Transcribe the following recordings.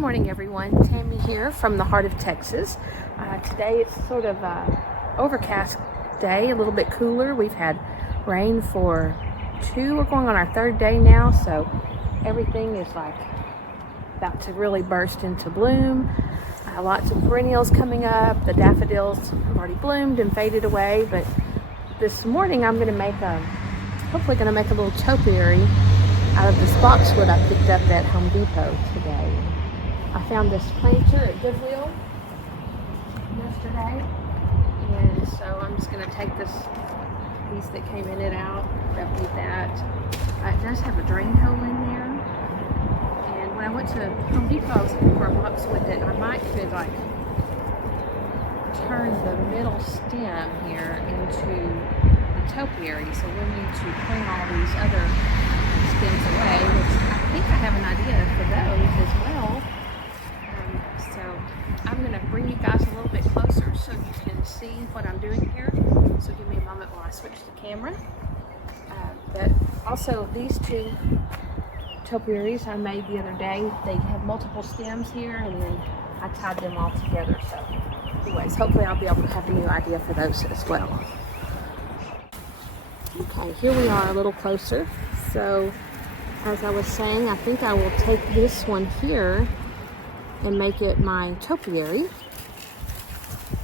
morning, everyone. Tammy here from the heart of Texas. Today it's sort of an overcast day, a little bit cooler. We've had rain for we're going on our third day now, so everything is like about to really burst into bloom. Lots of perennials coming up. The daffodils have already bloomed and faded away, but this morning I'm going to hopefully going to make a little topiary out of this boxwood I picked up at Home Depot today. I found this planter at Goodwill yesterday, and so I'm just going to take this piece that came in it out, don't need that. It does have a drain hole in there, and when I went to Home Depot I was looking for a boxwood that I might could like turn the middle stem here into a topiary, so we'll need to prune all these other stems away, which I think I have an idea for those as well. So I'm going to bring you guys a little bit closer so you can see what I'm doing here. So give me a moment while I switch the camera. But also these two topiaries I made the other day, they have multiple stems here, and then I tied them all together. So anyways, hopefully I'll be able to have a new idea for those as well. Okay, here we are a little closer. So as I was saying, I think I will take this one here and make it my topiary.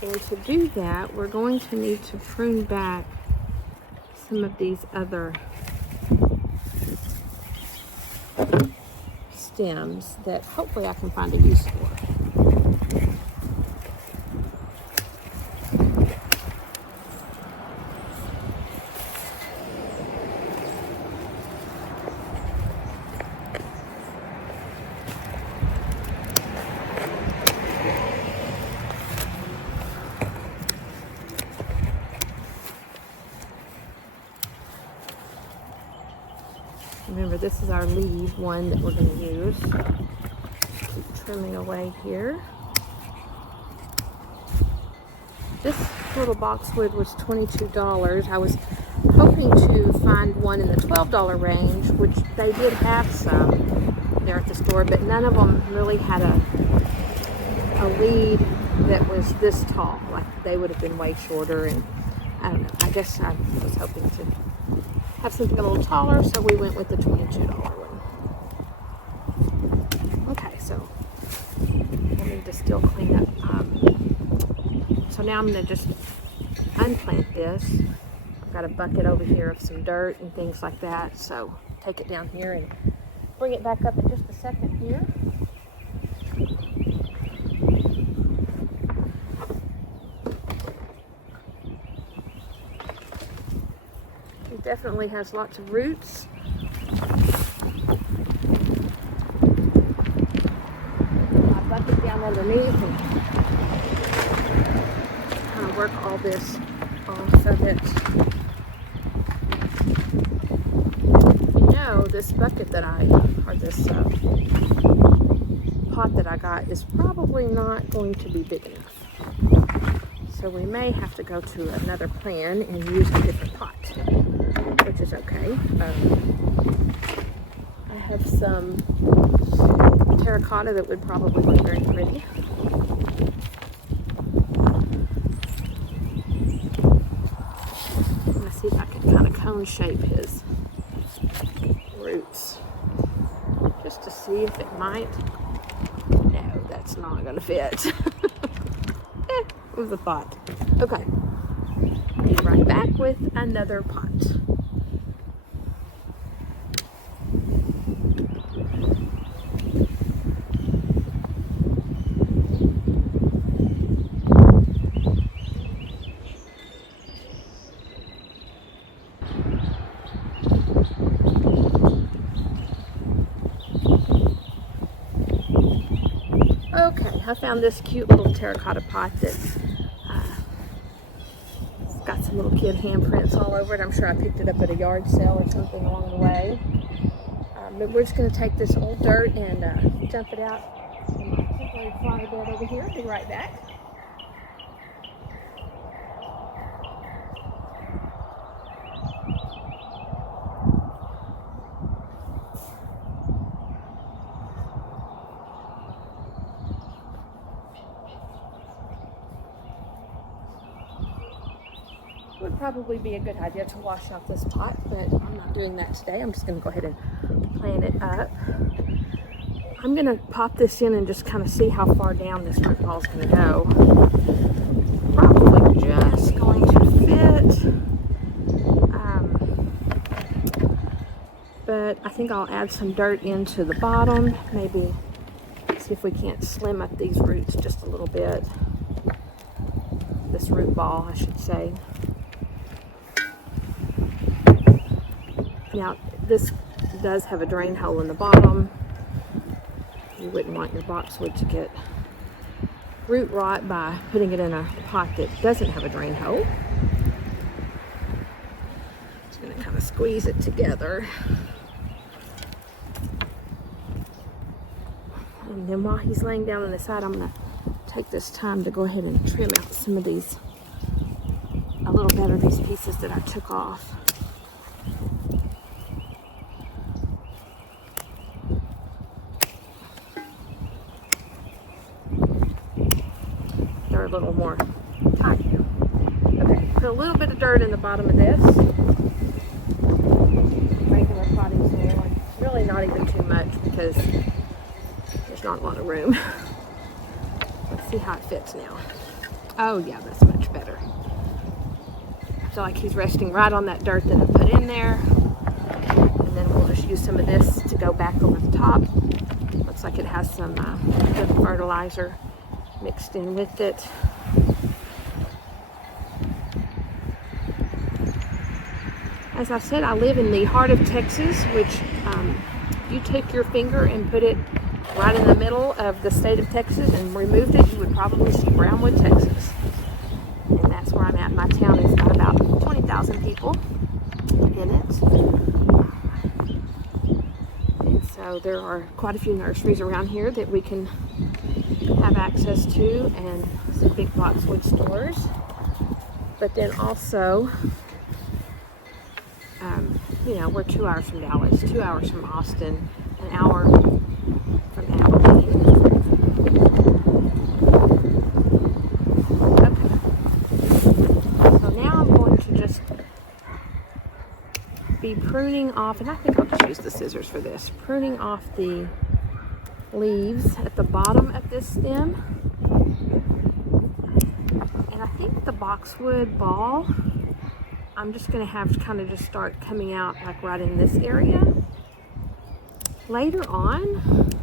And to do that, we're going to need to prune back some of these other stems that hopefully I can find a use for. Remember, this is our lead one that we're going to use. Keep trimming away here. This little boxwood was $22. I was hoping to find one in the $12 range, which they did have some there at the store, but none of them really had a lead that was this tall. Like, they would have been way shorter, and I don't know. I guess I was hoping to have something a little taller, so we went with the $22 one. Okay, so I need to still clean up. So now I'm going to just unplant this. I've got a bucket over here of some dirt and things like that, so take it down here and bring it back up in just a second here. It definitely has lots of roots. My bucket down underneath and kind of work all this off of it. You know, this bucket that this pot that I got is probably not going to be big enough. So we may have to go to another plan and use a different pot, which is okay. I have some terracotta that would probably be very pretty. I'm going to see if I can kind of cone shape his roots, just to see if it might. No, that's not going to fit. It was a pot. Okay. Be right back with another pot. Okay, I found this cute little terracotta pot that's got some little kid handprints all over it. I'm sure I picked it up at a yard sale or something along the way. But we're just going to take this old dirt and dump it out in my temporary flower bed over here. Be right back. would probably be a good idea to wash out this pot, but I'm not doing that today. I'm just going to go ahead and plant it up. I'm going to pop this in and just kind of see how far down this root ball is going to go. Probably just going to fit. But I think I'll add some dirt into the bottom. Maybe see if we can't slim up these roots just a little bit. This root ball, I should say. Now, this does have a drain hole in the bottom. You wouldn't want your boxwood to get root rot by putting it in a pot that doesn't have a drain hole. Just going to kind of squeeze it together. And then while he's laying down on the side, I'm going to take this time to go ahead and trim out some of these, a little better, these pieces that I took off. They're a little more tight here. Okay, put a little bit of dirt in the bottom of this. Regular potting soil, and really not even too much because there's not a lot of room. Let's see how it fits now. Oh yeah, that's much better. I feel like he's resting right on that dirt that I put in there. And then we'll just use some of this to go back over the top. Looks like it has some good fertilizer mixed in with it. As I said, I live in the heart of Texas, which you took your finger and put it right in the middle of the state of Texas and removed it, you would probably see Brownwood, Texas. And that's where I'm at. My town has got about 20,000 people in it. And so there are quite a few nurseries around here that we can have access to, and some big boxwood stores. But then also, you know, we're 2 hours from Dallas, 2 hours from Austin, an hour from Abilene. Okay. So now I'm going to just be pruning off, and I think I'll just use the scissors for this, pruning off the leaves at the bottom of this stem. And I think the boxwood ball, I'm just going to have to kind of just start coming out like right in this area. Later on,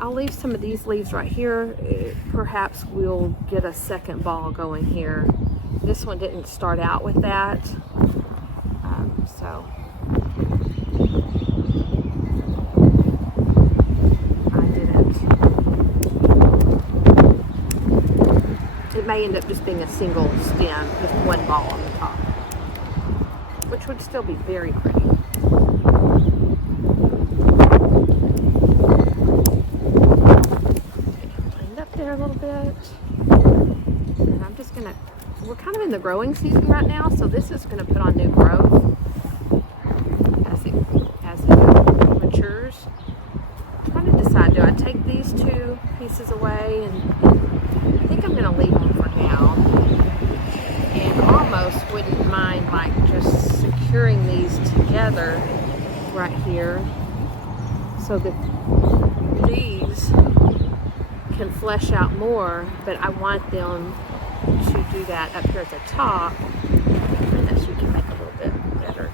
I'll leave some of these leaves right here. Perhaps we'll get a second ball going here. This one didn't start out with that. So I didn't. It may end up just being a single stem, just one ball on the top, which would still be very pretty. There a little bit, and I'm just gonna, we're kind of in the growing season right now, so this is gonna put on new growth as it matures. I'm trying to decide, do I take these two pieces away, and I think I'm gonna leave them for now, and almost wouldn't mind like just securing these together right here so that these can flesh out more, but I want them to do that up here at the top, and that you can make a little bit better.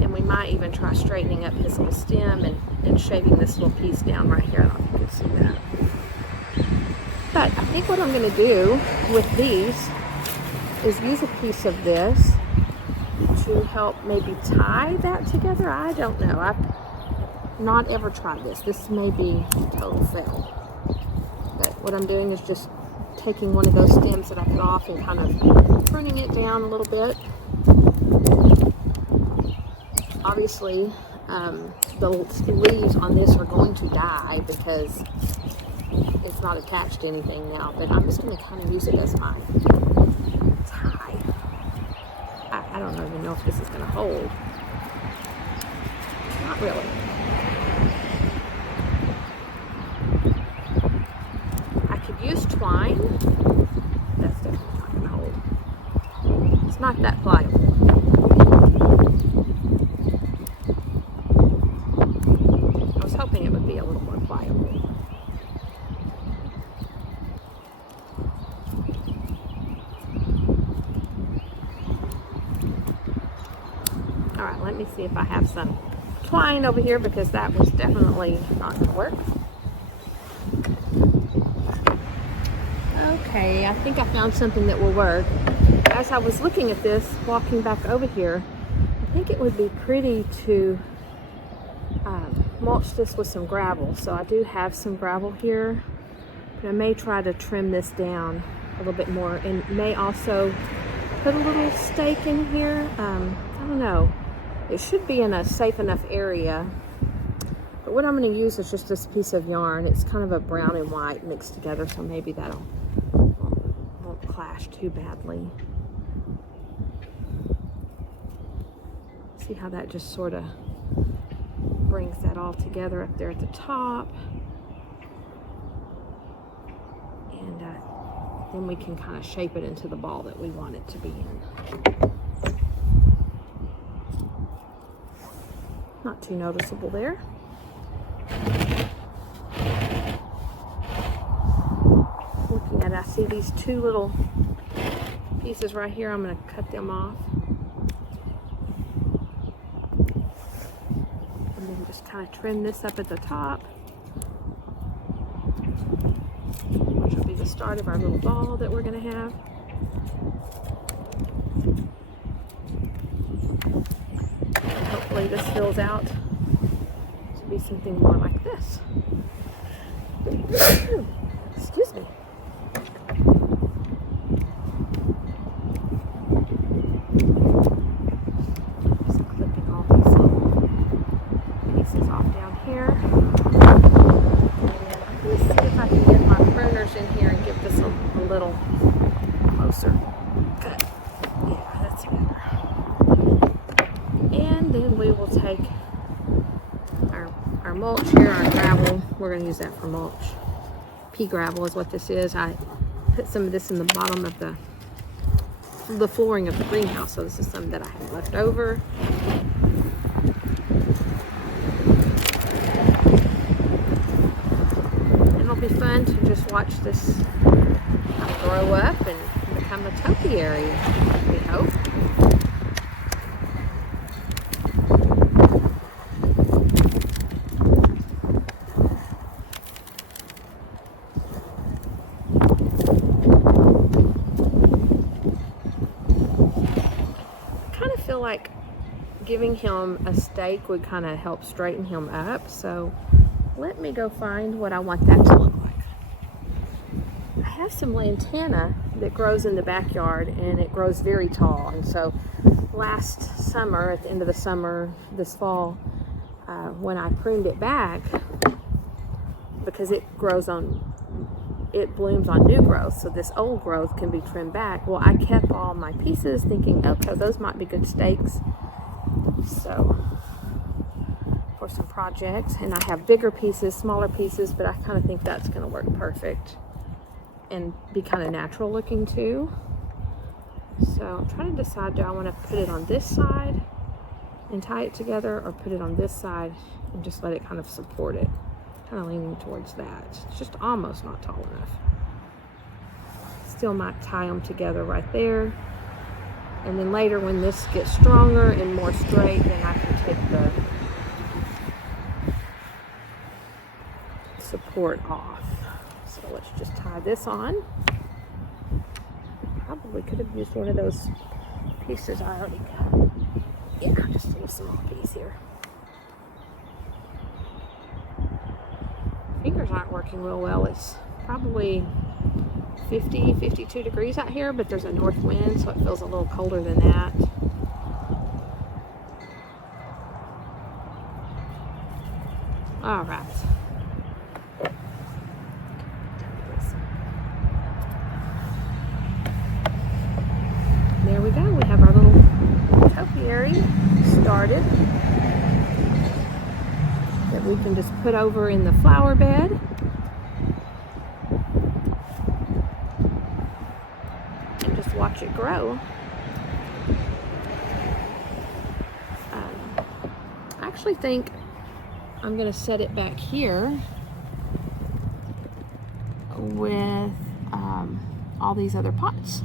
And we might even try straightening up his little stem and shaving this little piece down right here. I don't know if you can see that. But I think what I'm going to do with these is use a piece of this to help maybe tie that together. I don't know. I've not ever tried this. This may be a total fail. But what I'm doing is just taking one of those stems that I cut off and kind of pruning it down a little bit. Obviously, the leaves on this are going to die because it's not attached to anything now, but I'm just going to kind of use it as my tie. I don't even know if this is going to hold. Not really. I could use twine. That's definitely it would be a little more pliable. All right, let me see if I have some twine over here, because that was definitely not going to work. Okay, I think I found something that will work. As I was looking at this, walking back over here, I think it would be pretty to mulch this with some gravel. So I do have some gravel here, but I may try to trim this down a little bit more, and may also put a little stake in here. I don't know. It should be in a safe enough area. But what I'm going to use is just this piece of yarn. It's kind of a brown and white mixed together, so maybe that'll won't clash too badly. See how that just sort of brings that all together up there at the top. And then we can kind of shape it into the ball that we want it to be in. Not too noticeable there. Looking at it, I see these two little pieces right here. I'm going to cut them off. And then just kind of trim this up at the top, which will be the start of our little ball that we're going to have. Hopefully this fills out to be something more like this. Excuse me. Just clipping all these little pieces off down here. And I'm going to see if I can get my pruners in here and give this a little closer cut. Yeah, that's better. And then we will take our mulch here, our gravel. We're going to use that for mulch. Pea gravel is what this is. I put some of this in the bottom of the flooring of the greenhouse, so this is some that I have left over. And it'll be fun to just watch this grow up and become a topiary, we hope. Like giving him a stake would kind of help straighten him up, so let me go find what I want that to look like. I have some lantana that grows in the backyard, and it grows very tall, and so last summer, at the end of the summer, this fall, when I pruned it back, because it blooms on new growth, so this old growth can be trimmed back. Well, I kept all my pieces thinking, okay, those might be good stakes, so for some projects. And I have bigger pieces, smaller pieces, but I kind of think that's going to work perfect and be kind of natural looking too. So I'm trying to decide, do I want to put it on this side and tie it together, or put it on this side and just let it kind of support it? Kind of leaning towards that. It's just almost not tall enough. Still might tie them together right there. And then later, when this gets stronger and more straight, then I can take the support off. So let's just tie this on. Probably could have used one of those pieces I already got. Yeah, just a little small piece here. Fingers aren't working real well. It's probably 50, 52 degrees out here, but there's a north wind, so it feels a little colder than that. All right. There we go. We have our little topiary started that we can just put over in the flower bed. And just watch it grow. I actually think I'm going to set it back here with all these other pots.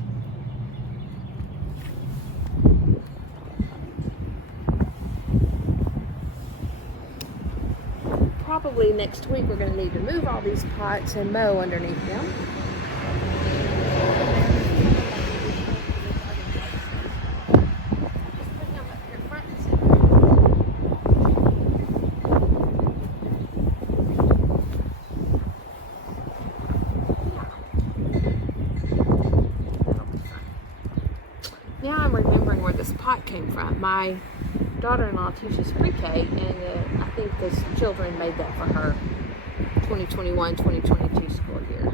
Probably next week we're going to need to move all these pots and mow underneath them. Now I'm remembering where this pot came from. My daughter-in-law teaches pre-K, and I think the children made that for her 2021-2022 school year.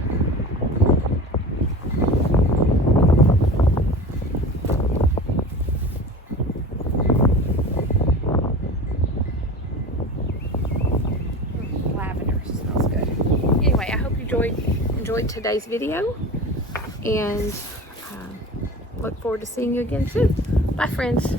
Lavender smells good. Anyway, I hope you enjoyed today's video, and look forward to seeing you again soon. Bye, friends.